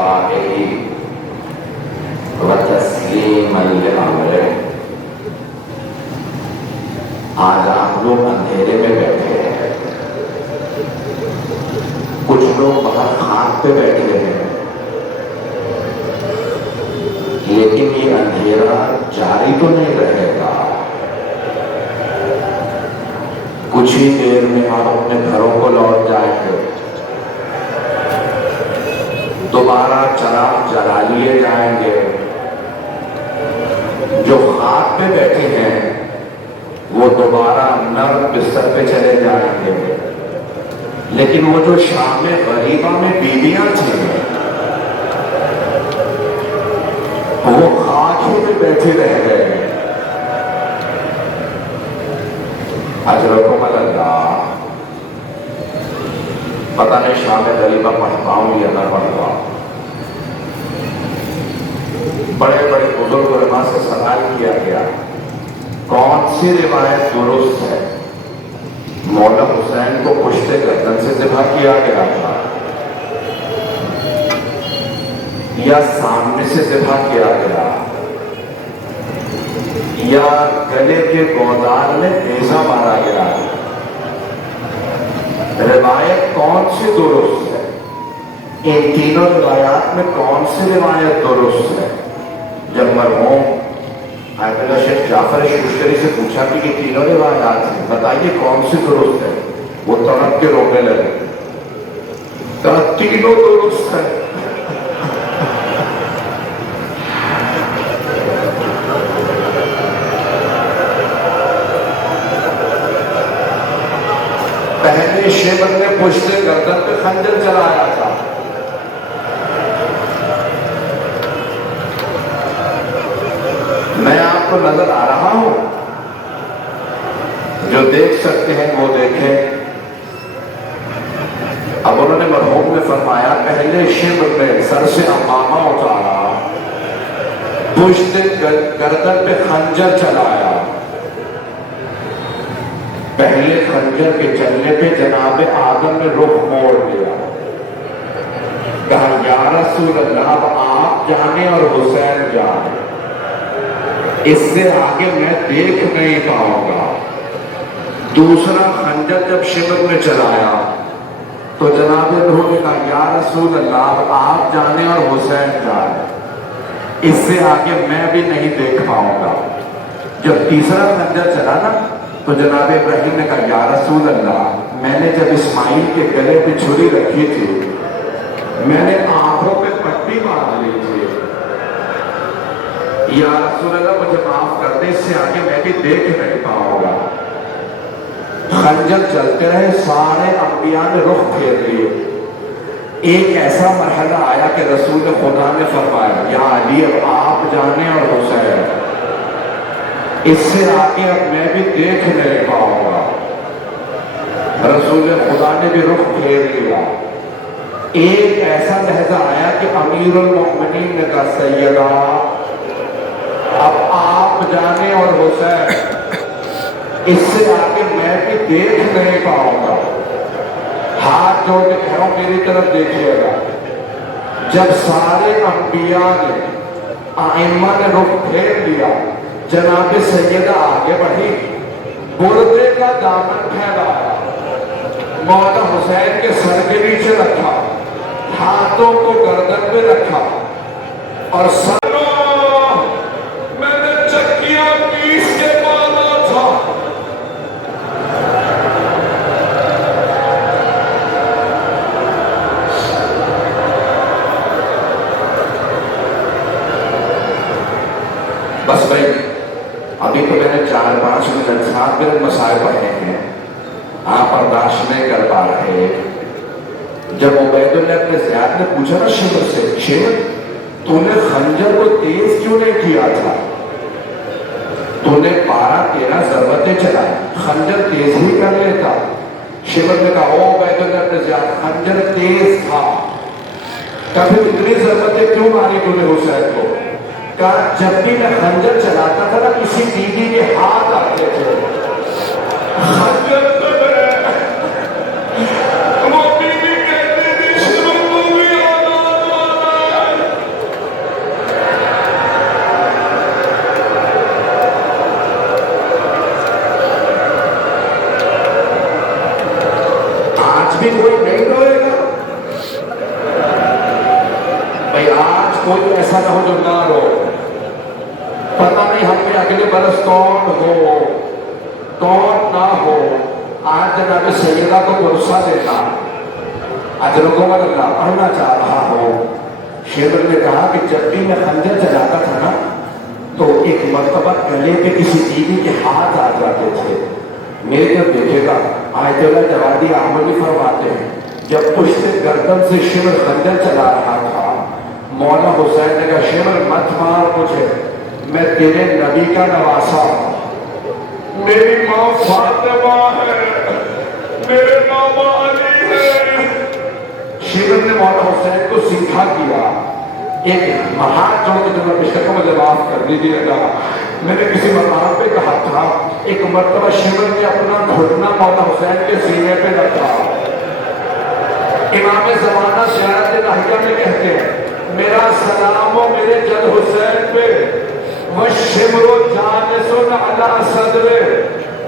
لقائه وتسلیما لامره۔ آج آپ لوگ اندھیرے میں بیٹھے ہیں، کچھ لوگ باہر خاک پہ بیٹھے ہیں، لیکن یہ اندھیرا جاری تو نہیں رہے گا۔ کچھ ہی دیر میں آپ اپنے گھروں کو لوٹ جائیں گے، دوبارہ چراغ جلا لیے جائیں گے۔ جو خاک پہ بیٹھے ہیں وہ دوبارہ نرم بستر پہ چلے جائیں گے، لیکن وہ جو شام غریبہ میں بیویاں تھیں وہ خاک ہی میں بیٹھے رہ گئے۔ اجرکم اللہ، پتہ نہیں شام غریبہ پڑھ پاؤں یا نہ پڑھ پاؤں۔ بڑے بڑے بزرگ علماء سے سوال کیا گیا کون سی روایت درست ہے؟ مولا حسین کو پشت گردن سے ذبح کیا گیا تھا یا سامنے سے ذبح کیا گیا یا گلے کے گودال میں نیزہ مارا گیا؟ روایت کون سی درست ہے؟ ان تینوں روایات میں کون سی روایت درست ہے؟ جب مرحوم آیت اللہ شیخ جعفر شوشتری سے پوچھا کہ یہ تینوں روایات ہیں، بتائیے کون سی درست ہے؟ وہ تڑپ کے رونے لگے، کہا تینوں درست ہے۔ پہلے شیبر نے پشت گردن پہ خنجر چلایا تھا، میں آپ کو نظر آ رہا ہوں، جو دیکھ سکتے ہیں وہ دیکھیں۔ اب انہوں نے مرحوم نے فرمایا پہلے شیبر نے سر سے امامہ اتارا، پشت گردن پہ خنجر چلایا۔ پہلے خنجر کے چلنے پہ جناب آدم نے رخ موڑ دیا، کہا یا رسول اللہ اب آپ جانے اور حسین جانے، اس سے آگے میں دیکھ نہیں پاؤں گا۔ دوسرا خنجر جب شبر میں چلایا تو جناب روح نے کہا یا رسول اللہ اب آپ جانے اور حسین جانے، اس سے آگے میں بھی نہیں دیکھ پاؤں گا۔ جب تیسرا خنجر چلا نا تو جناب ابراہیم نے کہا یا رسول اللہ میں نے جب اسماعیل کے گلے پہ چھری رکھی تھی میں نے آنکھوں پہ پٹی مار لی تھی، یا رسول اللہ مجھے معاف کر دے، اس سے آگے میں بھی دیکھ نہیں پاؤں گا۔ خنجر چلتے رہے، سارے انبیاء نے رخ پھیر لیے۔ ایک ایسا مرحلہ آیا کہ رسول خدا نے فرمایا یا علی اب آپ جانے اور حسین، اس سے آگے اب میں بھی دیکھ نہیں پاؤں گا۔ رسول خدا نے بھی رخ پھیر لیا۔ ایک ایسا لحظہ آیا کہ امیر المؤمنین نے کہا سیدہ اب آپ جانے اور حسین، اس سے آگے میں بھی دیکھ نہیں پاؤں گا۔ ہاتھ جوڑ کے کہہ رہا ہوں میری طرف دیکھیے گا۔ جب سارے انبیاء نے ائمہ نے رخ پھیر لیا، جناب سیدہ آگے بڑھی، بردے کا دامن پھیلایا، مولا حسین کے سر کے نیچے رکھا، ہاتھوں کو گردن پہ رکھا اور میں نے چکیاں پیس کے مانا تھا۔ بس بھائی ابھی تو میں نے 4-5 منٹ ساتھ میں مسائل پڑھے ہیں، آپ برداشت نہیں کر پا رہے۔ جب عبید اللہ ابن زیاد نے پوچھا نا شیبر سے، شیبر تو نے خنجر کو تیز کیوں نہیں کیا تھا؟ تو نے 12-13 ضربتیں چلائی، خنجر تیز ہی کر لیتا۔ شیبر نے کہا او عبید اللہ ابن زیاد خنجر تیز تھا، کبھی اتنی ضربتیں کیوں ماری تو نے حسین کو؟ کہا جب بھی میں خنجر چلاتا تھا نا کسی بیوی کے ہاتھ آتے تھے، خنجر وہ بیوی کہتے تھے شروع کو بھی آدھا کوئی ایسا نہ ہو جو نہ رو. پتہ نہیں ہم میں اگلے برس کون ہو کون نہ ہو. آج جناب سیدہ کو بھروسہ دینا اجرکم اللہ پڑھنا چاہ رہا ہوں. شیخ نے کہا کہ جب بھی میں خنجر چلاتا تھا نا تو ایک مرتبہ گلے پہ کسی بیوی کے ہاتھ آ جاتے تھے. میرے جب دیکھے گا آیت اللہ جوادی احمدی فرماتے ہیں جب پشت گردن سے شیخ خنجر چلا رہا تھا مولا حسین نے کہا شیخ مت مار مجھے میں تیرے نبی کا نواسا ہوں. میری ماں فاطمہ ہے میرے بابا علی ہے. شیخ نے مولا حسین کو سیکھا کیا. ایک ہاتھ جوڑ کے جب بشک کو مجھے معاف کر دیجیے گا. میں نے کسی مقام پہ کہا تھا ایک مرتبہ شیخ نے اپنا گھٹنا مولا حسین کے سینے پہ رکھا. امام زمانہ زیارت ناہیہ میں کہتے ہیں میرا سلام و میرے جد حسین پہ وَالشِّمْرُ جَانِسٌ عَلَىٰ صَدْرِ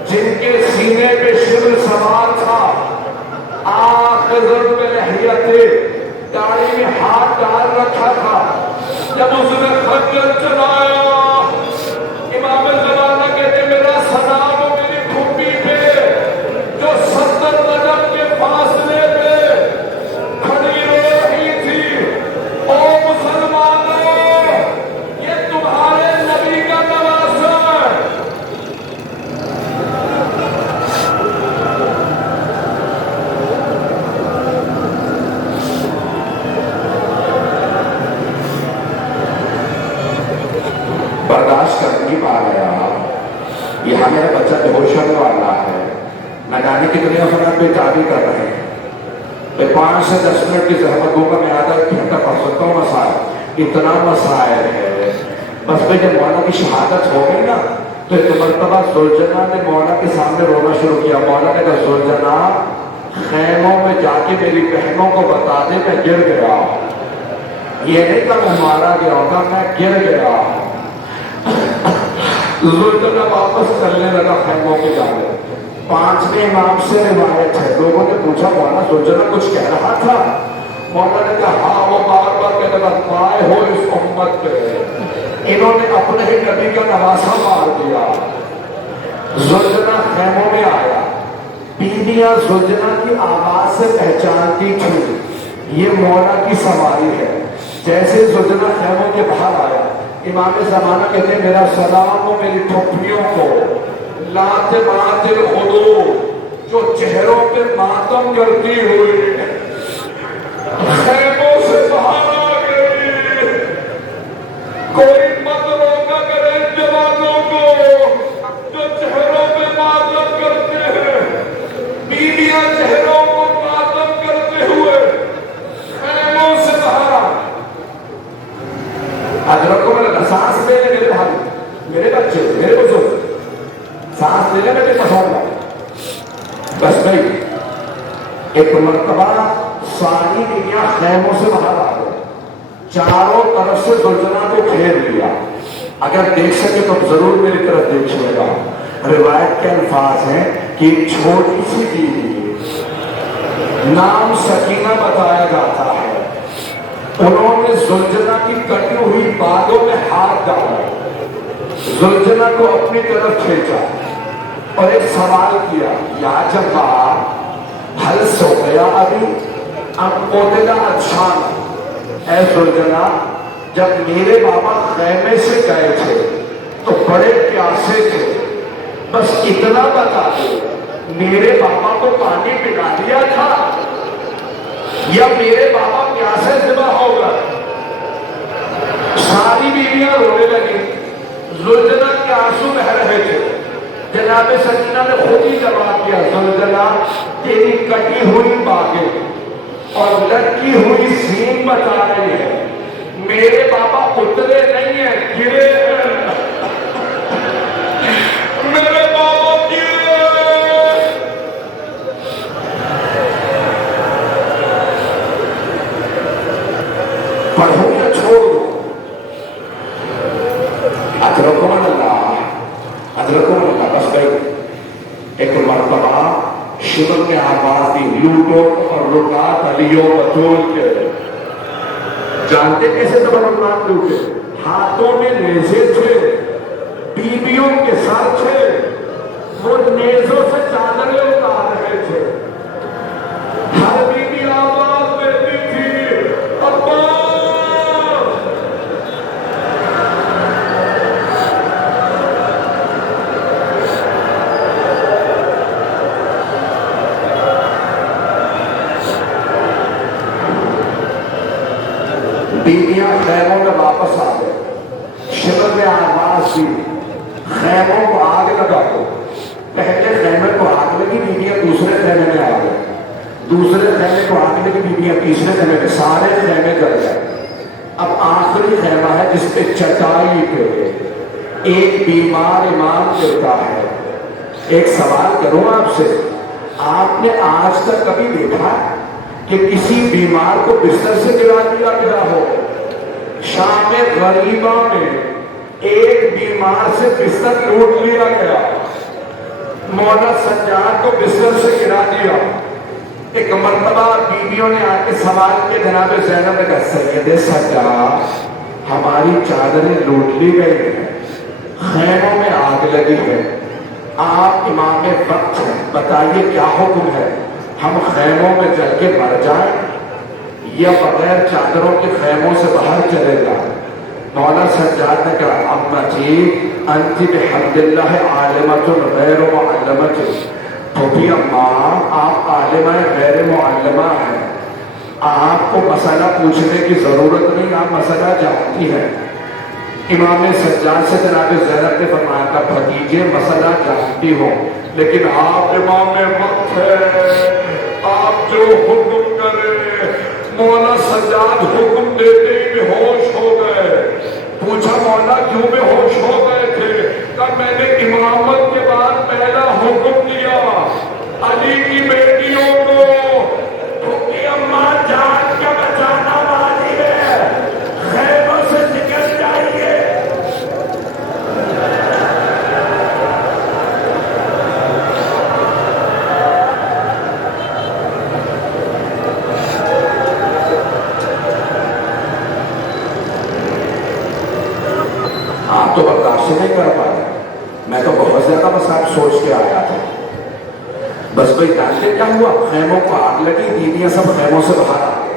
جن کے سینے پہ شمر سوار تھا آخذ بلحیت داڑھی میں ہاتھ ڈال رکھا تھا. جب اس نے خنجر چلایا امام زمانہ کہتے میرا سلام و میری کھپی پہ جو 70 قدم کے فاصلے پہ کھڑی رو رہی تھی او مسلمانوں یہ تمہارے نبی کا نواسا ہے. برداشت کر نہیں پا گیا. یہاں میرا بچہ بہت ہونے والا ہے. نہ جانے کی دنیا خراب پہ تعبیر کر رہے ہیں. 5 سے 10 منٹ کی زحمت ہوگا میں آدھا ایک گھنٹہ پڑھ سکتا ہوں. مسائل اتنا مسائل ہے. بس پہ جب مولا کی شہادت ہو گئی نا تو ایک مرتبہ زلجنا نے مولا کے سامنے رونا شروع کیا. مولا نے کہا زلجنا خیموں میں جا کے میری بہنوں کو بتا دے میں گر گیا. یہ نہیں کہ میں مارا گیا ہوگا میں گر گیا. زلجنا واپس چلنے لگا خیموں کے جانے. 5ویں امام سے روایت ہے لوگوں نے پوچھا مولا زلجنا کچھ کہہ رہا تھا. مولا نے کہا ہاں وہ بار بار کہتا تھا پائے ہو اس امت پہ انہوں نے اپنے ہی نبی کا نواسا مار دیا. زلجنا خیموں میں آیا. بیویاں زلجنا کی آواز سے پہچانتی تھی یہ مولا کی سواری ہے. جیسے زلجنا خیموں کے باہر آیا امام زمانہ کہتے ہیں میرا سلام و میری ٹھپڑیوں کو لاتمات الخدود جو چہروں پہ ماتم کرتی ہوئی خیموں سے باہر آ گئی. کوئی مت روکا کرے جوانوں کو جو چہروں پہ ماتم کرتے ہیں. بیویاں چہروں کو ماتم کرتے ہوئے خیموں سے باہر. حضرتوں میں سانس لے لے میرے بھائی میرے بچے میرے بزرگ سانس لے لے میرے پسند. بس بھائی ایک مرتبہ ساری بیویاں خیموں سے باہر آ گئے. چاروں طرف سے زلجنا کو گھیر لیا. اگر دیکھ سکے تو ضرور میری طرف دیکھیے گا. روایت کے الفاظ ہیں کہ ایک چھوٹی سی بیوی نام سکینہ بتایا جاتا ہے انہوں نے زلجنا کی کٹی ہوئی بالوں میں ہاتھ ڈالا زلجنا کو اپنی طرف کھینچا اور ایک سوال کیا یا جماعہ حل سو گیا ابھی ام قتل اجشان. اے زلجنا جب میرے بابا خیمے سے گئے تھے تو بڑے پیاسے تھے بس اتنا بتا دو میرے بابا کو پانی پلا دیا تھا یا میرے بابا پیاسے ذبح ہو گئے. ساری بیویاں رونے لگی. زلجنا کے آنسو بہ رہے تھے. جناب سکینہ نے خود ہی جواب دیا زلجنا تیری کٹی ہوئی باگیں اور لٹکی ہوئی سین بتا رہی ہے میرے بابا اترے نہیں ہیں گرے ہیں. میرے بابا گرے. پڑھو یا چھوڑ دو. ادرکون اللہ بس بھائی. ایک مرتبہ شمر نے آواز دی لوٹو اور رکات علیو بطول کے جانتے کیسے تبرکات لوٹے؟ ہاتھوں میں نیزے تھے، بیویوں کے سر تھے، وہ نیزوں سے چادریں اتار رہے تھے۔ ہر بیوی آواز دیتی تھی ابا۔ بیویاں خیموں میں واپس آ گئے، شبر میں آواز دی خیموں کو آگ لگا دو۔ پہلے خیمے کو آگ لگی، بیویاں دوسرے خیمے میں آ گئے، دوسرے خیمے کو آگ لگی، بیویاں تیسرے خیمے میں، سارے خیمے جل گئے۔ اب آخری خیمہ ہے جس پہ چٹائی پہ ایک بیمار امام چلتا ہے۔ ایک سوال کروں آپ سے، آپ نے آج تک کبھی دیکھا کہ کسی بیمار کو بستر سے گرا دیا گیا ہو؟ شام غریبہ میں ایک بیمار سے بستر لوٹ لیا گیا، مولا سجاد کو بستر سے گرا دیا۔ ایک مرتبہ بیویوں نے آ کے سوال کیا، جناب زینب نے کہا سید سجاد ہماری چادریں لوٹ لی گئی ہیں، خیموں میں آگ لگی ہے، آپ امام وقت ہیں، بتائیے کیا حکم ہے؟ ہم خیموں میں جل کے مر جائیں یا بغیر چادروں کے خیموں سے باہر چلے جائیں؟ مولا سجاد نے کہا اما جی انت بحمد اللہ عالمۃ غیر معلمۃ، پھوپھی اماں آپ عالمہ غیر معلمہ ہیں، آپ کو مسئلہ پوچھنے کی ضرورت نہیں، آپ مسئلہ جانتی ہیں۔ امام سجاد سے جناب زینب نے فرمایا تھا بھتیجے مسئلہ جانتی ہو لیکن آپ امام وقت ہے، آپ جو حکم کرے۔ مولا سجاد حکم دیتے ہی بے ہوش ہو گئے۔ پوچھا مولا کیوں بے ہوش ہو گئے تھے؟ کہ میں نے امامت کے بعد پہلا حکم دیا علی کی بیٹیوں کو کہ اماں جان کا بچانا والی ہے، خیموں سے نکل جائیے۔ آپ تو برداشت نہیں کر پائے، میں تو بہت زیادہ بس آپ سوچ کے آیا تھا۔ بس بھائی جانتے کیا ہوا؟ خیموں کو آگ لگی، بیویاں سب خیموں سے باہر آ گئے۔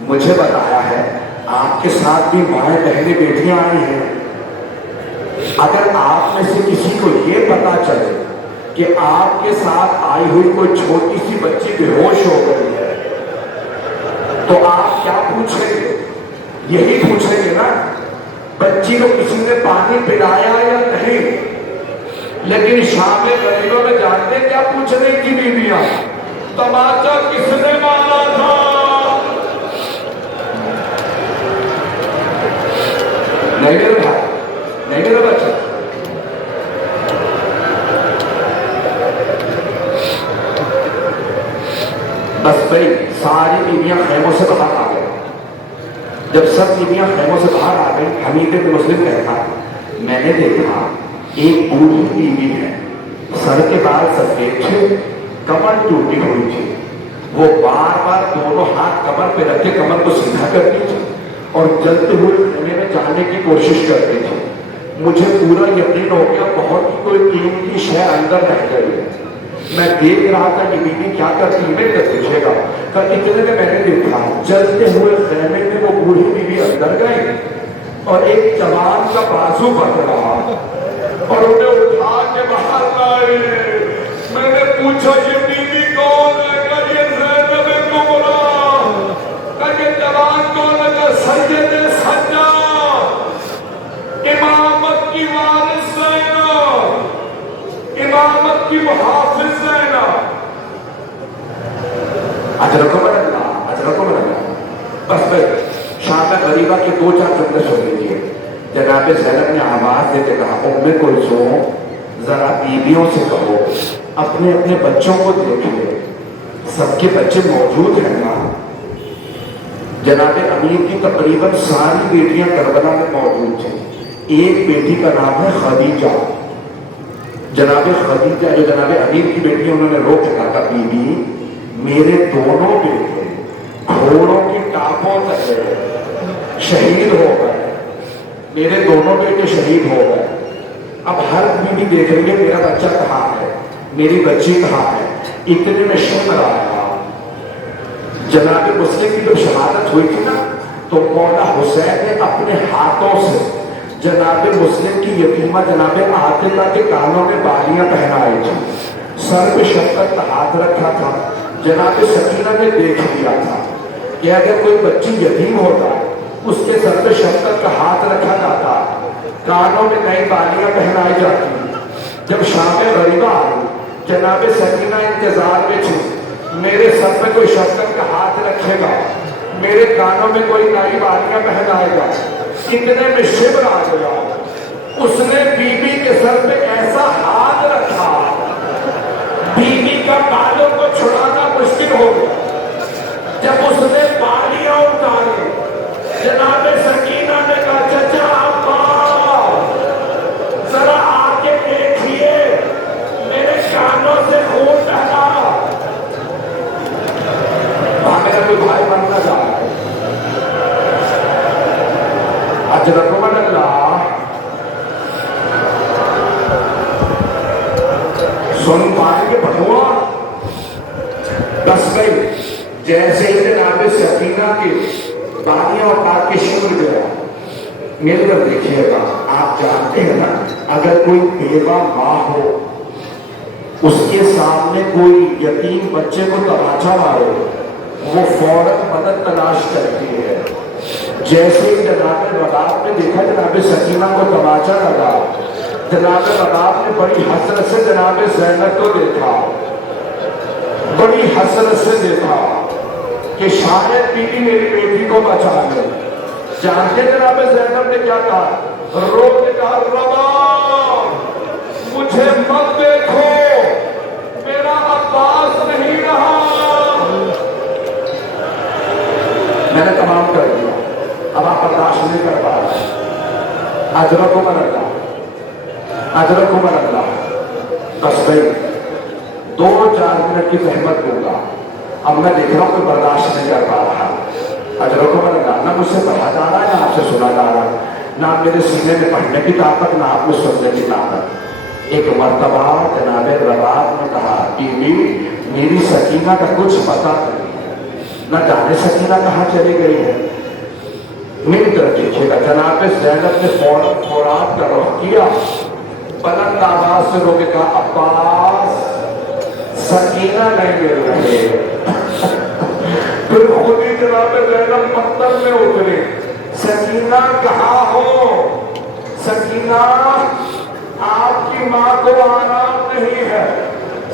مجھے بتایا ہے آپ کے ساتھ بھی مائیں بہنیں بیٹیاں آئی ہیں۔ اگر آپ میں سے کسی کو یہ پتا چلے کہ آپ کے ساتھ آئی ہوئی کوئی چھوٹی سی بچی بے ہوش ہو گئی ہے تو آپ کیا پوچھیں گے؟ یہی پوچھیں گے نا بچی کو کسی نے پانی پلایا یا نہیں؟ لیکن شام غریبوں میں جانتے کیا پوچھ رہی تھی بیویاں؟ تماچا کس نے مارا تھا؟ نہیں میرے بھائی، نہیں میرے بچہ۔ بس بھائی ساری بیویاں خیموں سے باہر آ گئی۔ جب سب بیویاں خیموں سے باہر آ گئی، حمید بن مسلم کہتا میں نے دیکھا ایک بوڑھی بیوی ہے، سر کے بال سفید تھے، کمر ٹوٹی ہوئی تھی، وہ بار بار دونوں ہاتھ کمر پہ رکھ کے کمر کو سیدھا کرتی تھی اور جلتے ہوئے خیمے میں جانے کی کوشش کرتی تھی۔ مجھے پورا یقین ہو گیا بہت ہی کوئی قیمتی شے اندر رہ گئی ہے۔ میں دیکھ رہا تھا کہ بیوی کیا کرتی ہے، میرے سے پوچھے گا کہ اتنے میں نے دیکھا جلتے ہوئے خیمے میں وہ بوڑھی بیوی اندر گئی اور ایک جوان کا بازو پکڑا اور انہیں اٹھا کے باہر لائی۔ میں نے پوچھا یہ بیوی کون ہے؟ کہ یہ زینب کبریٰ۔ کہ یہ جوان کون ہے؟ کہ سید سجاد، امامت کی وارث زینب، امامت کی محافظ زینب۔ اجرکم اللہ، اجرکم اللہ۔ بس بھائی شام غریبہ کے دو چار جملے سن لیجیے۔ جناب زینب نے آواز دے کے کہا ام کلثوم ذرا بیویوں سے کہو اپنے اپنے بچوں کو دیکھیے، سب کے بچے موجود ہیں نا؟ جناب امیر کی تقریباً ساری بیٹیاں کربلا میں موجود تھیں۔ ایک بیٹی کا نام ہے خدیجہ۔ جناب خدیجہ جو جناب امیر کی بیٹی انہوں نے روک کہا بی بی میرے دونوں بیٹے گھوڑوں کی ٹانپوں تک شہید ہو گئے، میرے دونوں بیٹے شہید ہو گئے. اب ہر بیوی دیکھ رہی ہے میرا بچہ کہاں ہے، میری بچی کہاں ہے. اتنے میں شمر آیا. جناب مسلم کی جب شہادت ہوئی تھی نا تو مولا حسین نے اپنے ہاتھوں سے جناب مسلم کی یتیمہ جناب عاطفہ کے کانوں میں بالیاں پہنائی تھی، سر پہ شفقت کا ہاتھ رکھا تھا. جناب سکینہ نے دیکھ لیا تھا کہ اگر کوئی بچی یتیم ہوتا ہے اس کے سر پہ شفقت کا ہاتھ رکھا جاتا، کانوں میں نئی بالیاں پہنائی جاتی. جب شام غریبہ آئی جناب سکینہ انتظار میں تھی، میرے سر پہ کوئی شفقت کا ہاتھ رکھے گا، میرے کانوں میں کوئی نئی بالیاں پہنائے گا. اتنے میں شبر آ گیا. اس نے بیوی کے سر پہ ایسا ہاتھ رکھا، بیوی کا بالوں کو چھڑانا مشکل ہو گیا. جب اس نے بالیاں اتاری جناب سکینہ نے کہا چچا ابا ذرا آگے دیکھیے میرے کانوں سے خون بہا. میرا کوئی بھائی بننا جا رہا ہے. اجرکم اللہ سن پائیں گے بٹوا دس گئی. جیسے ہی جناب سکینہ کی بالیاں اٹھا کے شمر گیا. میرے طرف دیکھیے گا، آپ جانتے ہیں نا اگر کوئی بیوہ ماں ہو اس کے سامنے کوئی یتیم بچے کو تماچا مارے وہ فوراً مدد تلاش کرتی ہے. جیسے ہی جناب رباب نے دیکھا جناب سکینہ کو تماچا لگا، جناب رباب نے بڑی حسرت سے جناب زینب کو دیکھا، بڑی حسرت سے دیکھا کہ شاید بیوی میری بیٹی کو بچا لے. جانتے جناب زینب نے کیا کہا؟ رو کے کہا رباب مجھے مت دیکھو، میرا عباس نہیں رہا. میں نے تمام کر دیا، اب آپ برداشت نہیں کر پا رہے. اجرکم اللہ، اجرکم اللہ. بس بھائی 2-4 منٹ کی زحمت دوں گا. اب میں دیکھ رہا ہوں کہ برداشت نہیں کر پا رہا. اجرکم اللہ. نہ مجھ سے پڑھا جا رہا ہے نہ آپ سے سنا جا رہا ہے، نہ میرے سینے میں پڑھنے کی طاقت نہ آپ میں سننے کی طاقت. ایک مرتبہ جناب رباب نے کہا بیوی میری سکینہ کا کچھ پتہ نہیں ہے، نہ جانے سکینہ کہاں چلی گئی ہے. میری طرف دیکھیے گا. جناب زینب نے فوراً خوراک کا رخ کیا، بلند آواز سے رو کے کہا عباس سکینہ نہیں مل رہے. پھر خود ہی جناب زینب پتھر میں اتری. سکینہ کہاں ہو؟ سکینہ آپ کی ماں کو آرام نہیں ہے،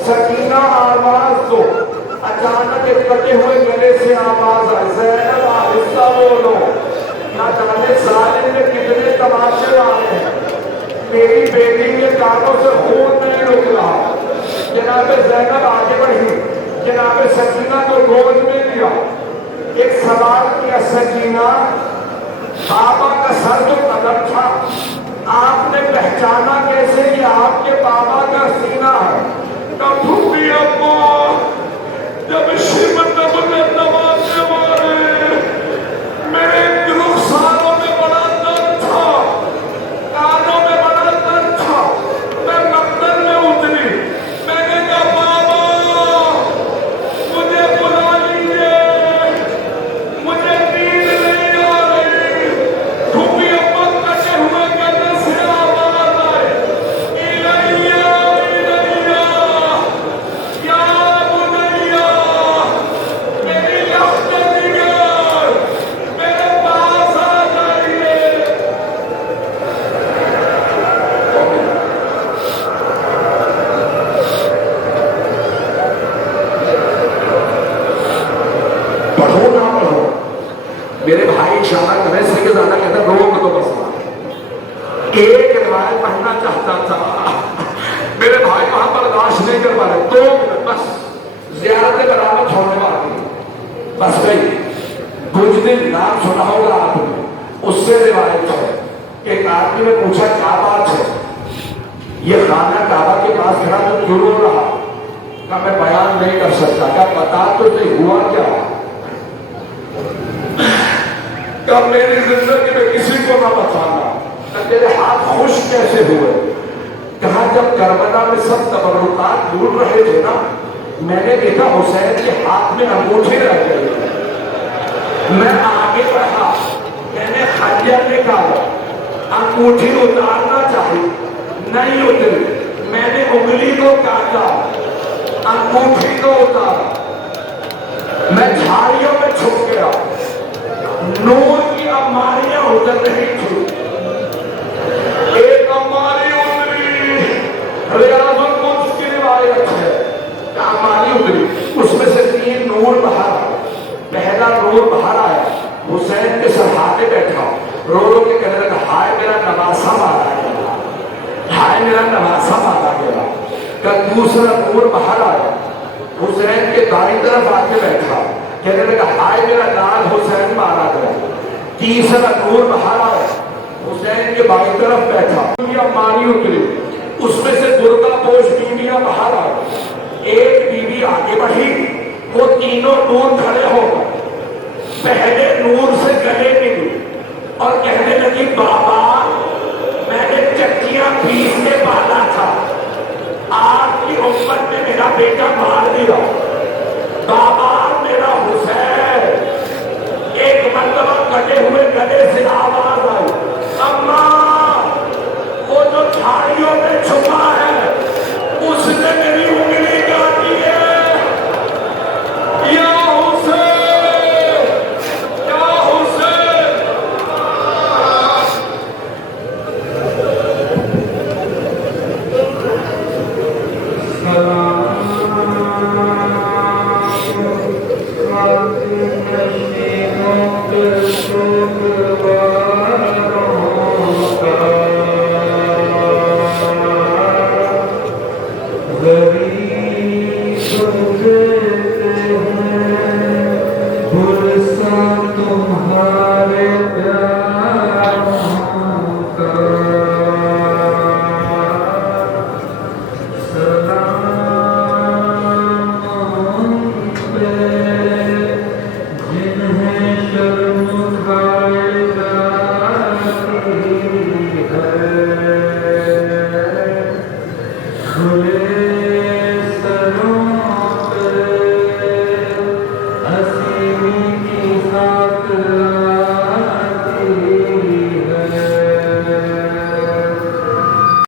سکینہ آواز دو. اچانک ایک کٹے ہوئے گلے سے آواز آئی زینب آہستہ بولو، نہ جانے ظالم نے کتنے تماشے آئے ہیں، میری بیٹی کے کانوں سے خون نہیں رک رہا. جناب زینب آگے بڑھی، جناب سکینہ کو گود میں لیا، ایک سوال کیا سکینہ بابا کا سر جو قدم تھا آپ نے پہچانا کیسے کہ آپ کے بابا کا سینہ ہے؟ کبھی ابا جب شیمت نے نوازے مارے میرے رخساروں میں بڑا درد تھا، کانوں میں بڑا درد تھا، میں مقتل میں اتری. میں نے کہا بابا مجھے بلا لیجیے، مجھے نیند نہیں آ رہی. کبھی ابا کٹے ہوئے گلے سے آواز آئے ایلیا ایلیا یا بنیا میری لفظ دیگر میرے پاس آ جائیے. پڑھو نہ پڑھو میرے بھائی اشارہ کرے سے کہ زیادہ کہتا ہے روک تو بس. ایک روایت پڑھنا چاہتا تھا میرے بھائی وہاں برداشت نہیں کر پا رہے. 2 منٹ بس زیارت برابر چھوڑنے والی بس گئی. کچھ دن نام سنا ہوگا آپ نے، اس سے روایت ہے. ایک آدمی نے پوچھا کیا بات ہے، یہ خانہ کعبہ کے پاس کھڑا تو کیوں رو رہا؟ کہا میں بیان نہیں کر سکتا. کہا بتا تو نہیں ہوا کیا؟ کہا میری زندگی میں کسی کو نہ بتانا، تیرے ہاتھ خوش کیسے ہوئے؟ کہا جب کربلا میں سب تبرکات ڈھونڈ رہے تھے نا، میں نے دیکھا حسین کے ہاتھ میں انگوٹھی رہ گئی، میں آگے بڑھا، میں نے خنجر نکالا، انگوٹھی اتارنا چاہی، نہیں اتری، میں نے انگلی کو کاٹا، انگوٹھی کو اتارا، میں جھاڑیوں میں چھپ گیا، نور کی اماریاں اتر رہی تھی، ایک اماری اتری، ریاض القدس کی روایت ہے، اماری اتری، اس میں سے 3 نور باہر آئے، پہلا نور باہر آیا، حسین کے سرحاتے بیٹھا، رو رو کے کہنے لگا ہائے میرا نواسا مارا گیا، ہائے میرا نواسا مارا گیا۔ کہ دوسرا نور باہر آیا، حسین کے دائیں طرف آ کے بیٹھا، کہنے لگا ہائے میرا نال حسین مارا گیا۔ تیسرا نور باہر آیا، حسین کے بائیں طرف بیٹھا، اماری اتری، اس میں سے برقع پوش بیویاں باہر آئی، ایک بیوی آگے بڑھی، وہ تینوں نور کھڑے ہو گئے، پہلے نور سے گلے ملی اور کہنے لگی بابا میں نے چکیاں پیس کے پالا تھا، آپ کی امت نے میرا بیٹا مار دیا، بابا میرا حسین۔ ایک مرتبہ کٹے ہوئے گلے سے آواز آئی اماں وہ جو جھاڑیوں میں چھپا ہے اس نے میری انگلی کاٹی ہے، یا حسین یا حسین۔ جنہیں